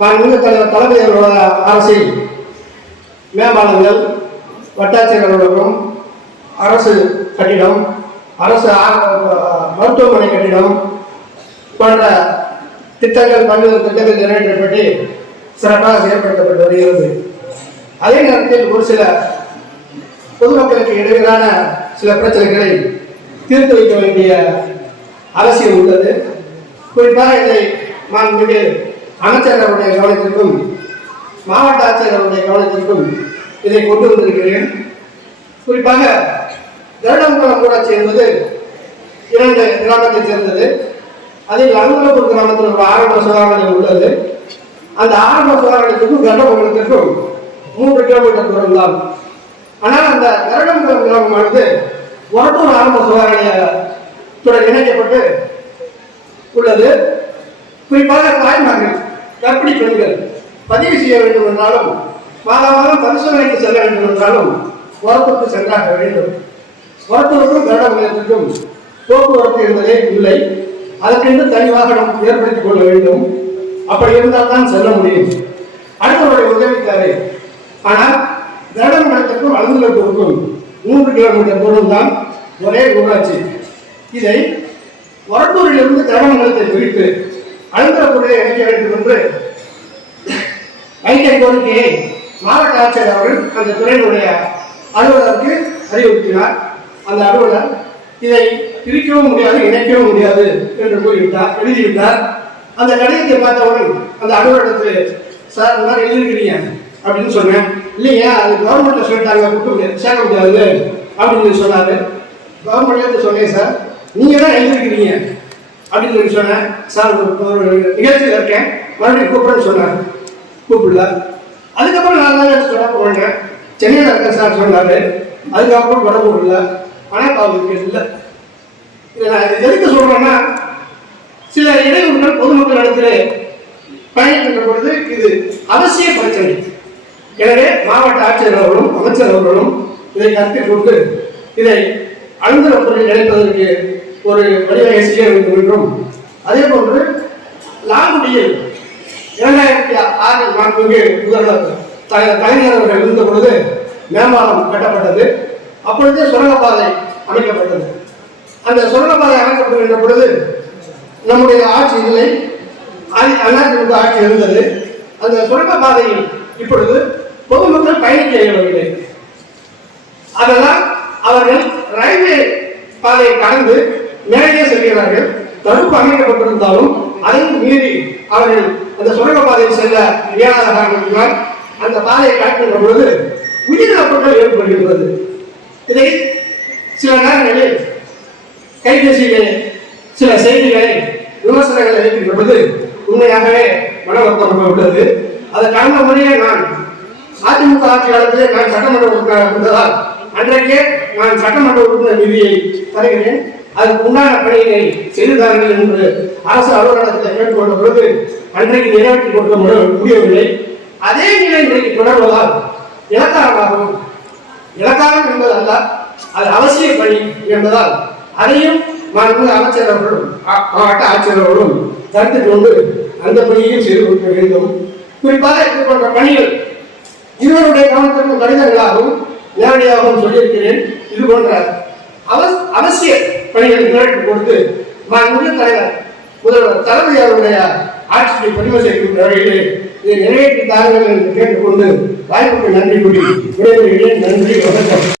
தலைவர் தளபதி அவர்களோட அரசில் மேம்பாலங்கள், வட்டாட்சியர் அலுவலகம், அரசு கட்டிடம், அரசு மருத்துவமனை கட்டிடம் போன்ற திட்டங்கள், பல்வேறு திட்டங்கள் நிறைவேற்றப்பட்டு சிறப்பாக செயல்படுத்தப்பட்டு வருகிறது. அதே நேரத்தில் ஒரு சில பொதுமக்களுக்கு இடையிலான சில பிரச்சனைகளை தீர்த்து வைக்க வேண்டிய அவசியம் உள்ளது. குறிப்பாக இதை மாண்புமிகு அமைச்சர் அவருடைய கவனத்திற்கும் மாவட்ட ஆட்சியர் அவருடைய கவனத்திற்கும் இதை கொண்டு வந்திருக்கிறேன். குறிப்பாக கருடங்குளம் ஊராட்சி என்பது 2 கிராமத்தைச் சேர்ந்தது. அதில் அலுவலகூர் கிராமத்தில் ஒரு ஆரம்ப சுகாதார உள்ளது. அந்த ஆரம்ப சுகாதாரத்திற்கும் கருடங்குளத்திற்கும் 3 கிலோமீட்டர் தூரம் தான். ஆனால் அந்த கருடங்குளம் கிராமமானது ஒரட்டூர் ஆரம்ப சுகாதாரத்துடன் இணைக்கப்பட்டு உள்ளது. குறிப்பாக தாய்மார்கள், கர்ப்பிணி பெண்கள் பதிவு செய்ய வேண்டும் என்றாலும், மாதம் பரிசோதனைக்கு செல்ல வேண்டும் என்றாலும் ஒரட்டூருக்கு சென்றாக வேண்டும். ஒரட்டூருக்கும் கருடங்குளத்திற்கும் போக்குவரத்து என்பதே இல்லை. அதற்கென்று தனி வாகனம் ஏற்படுத்திக் கொள்ள வேண்டும். அப்படி இருந்தால் தான் செல்ல முடியும். அடுத்தவருடைய உதவி தேவை. ஆனால் கருடங்குளத்திற்கும் அலுவலகத்திற்கும் 3 கிலோமீட்டர் தூரம் தான் ஒரே ஊராட்சி. இதை ஒரட்டூரிலிருந்து கருடங்குளத்தை பிரித்து அலுவலகத்துறையை இணைக்க வேண்டும் என்று ஐக்கிய கோரிக்கையை மாவட்ட ஆட்சியர் அவர்கள் அந்த துறையினுடைய அலுவலருக்கு அறிவுறுத்தினார். அந்த அலுவலர் இதை பிரிக்கவும் முடியாது, இணைக்கவும் முடியாது என்று கூறிவிட்டார், எழுதிவிட்டார். அந்த கடிதத்தை பார்த்தவுடன் அந்த அலுவலகத்தில், சார் இந்த மாதிரி எழுதிருக்கிறீங்க அப்படின்னு சொன்னேன். இல்லையா, அது கவர்மெண்ட்ல சொல்லிட்டாங்க, கூட்டு சேர்க்க முடியாது அப்படின்னு சொன்னாரு. கவர்மெண்ட்ல சொன்னேன், சார் நீங்க தான் எழுதிருக்கிறீங்க அப்படின்னு சொல்லி சொன்னேன். சார் ஒரு நிகழ்ச்சியில் இருக்கேன், மறுபடியும் கூப்பிடுன்னு சொன்னார். கூப்பிடல. அதுக்கப்புறம் நான் தான் எடுத்து தொடர்பு கொண்டேன். சென்னையில் இருக்கேன் சார் சொன்னாரு. அதுக்கப்புறம் தொடர்பு இல்லை. ஆனால் அவருக்கு இல்லை. இதை நான் எதுக்கு சொல்றேன்னா, சில இடையூறுகள் பொதுமக்கள் இடத்திலே பயணிக்கின்ற பொழுது இது அவசிய பிரச்சனை. எனவே மாவட்ட ஆட்சியர் அவர்களும் அமைச்சர் அவர்களும் இதை கருத்தில் கொண்டு இதை அலுவலகத்துறை இணைப்பதற்கு ஒரு வழிவகை செய்ய வேண்டும் என்றும், அதே போன்று லாங்குடியில் 2006 மாண்புமிகு முதல்வர் கலைஞர் அவர்கள் இருந்த பொழுது மேம்பாலம் கட்டப்பட்டது. அப்பொழுதே சுரங்கப்பாதை அமைக்கப்பட்டது. அந்த சுரங்கப்பாதை அமைக்கப்படுகின்ற பொழுது நம்முடைய ஆட்சி இல்லை, அதிமுக ஆட்சி இருந்தது. அந்த சுரங்கப்பாதையில் இப்பொழுது பொதுமக்கள் பயணிக்க இயலவில்லை. அதெல்லாம் அவர்கள் ரயில்வே பாதையை கடந்து மேலே செல்கிறார்கள். தடுப்பு அமைக்கப்பட்டிருந்தாலும் அதையும் மீறி அவர்கள் அந்த சுரங்கப்பாதையில் செல்ல இயலாத காரணத்தினால் அந்த பாதையை கடக்கின்ற பொழுது உயிரிழப்புகள் ஏற்படுகின்றது. இதை சில நேரங்களில் கைபேசியிலே சில செய்திகளை, விமர்சனங்களை வைக்கின்ற பொழுது உண்மையாகவே மன வருத்தமாக உள்ளது. அதை கடந்த முறையே நான் அதிமுக ஆட்சி காலத்திலே நான் சட்டமன்ற உறுப்பினர் இருந்ததால் அன்றைக்கே நான் சட்டமன்ற உறுப்பினர் நிதியை தருகிறேன், அதுக்கு உண்டான பணியினை செய்துதார்கள் என்று அரசு அலுவலகத்தில் கேட்டுக்கொண்ட பொழுது அன்றைக்கு நிறைவேற்றி கொடுக்க முடியவில்லை. அதே நிலை இன்றைக்கு தொடர்வதால் இலக்காரமாகவும், இலக்காரம் என்பது அல்ல, அது அவசிய பணி என்பதால் அதையும் அமைச்சர் அவர்களும் மாவட்ட ஆட்சியர் அவர்களும் கருத்தில் கொண்டு அந்த பணியையும் செய்து கொடுக்க வேண்டும். குறிப்பாக இது போன்ற பணிகள் இருவருடைய கவனத்திற்கும் கடிதங்களாகவும் நேரடியாகவும் சொல்லியிருக்கிறேன். இது போன்ற அவசிய பணிகளை நிறைவேற்றி கொடுத்து மாண்புமிகு தலைவர் முதல்வர் தளபதி அவருடைய ஆட்சியை பதிவு செய்கின்ற வகையிலே இதை நிறைவேற்றி தாருங்கள் என்று கேட்டுக்கொண்டு வாய்ப்புக்கு நன்றி கூறி விடைபெறுகிறேன். நன்றி, வணக்கம்.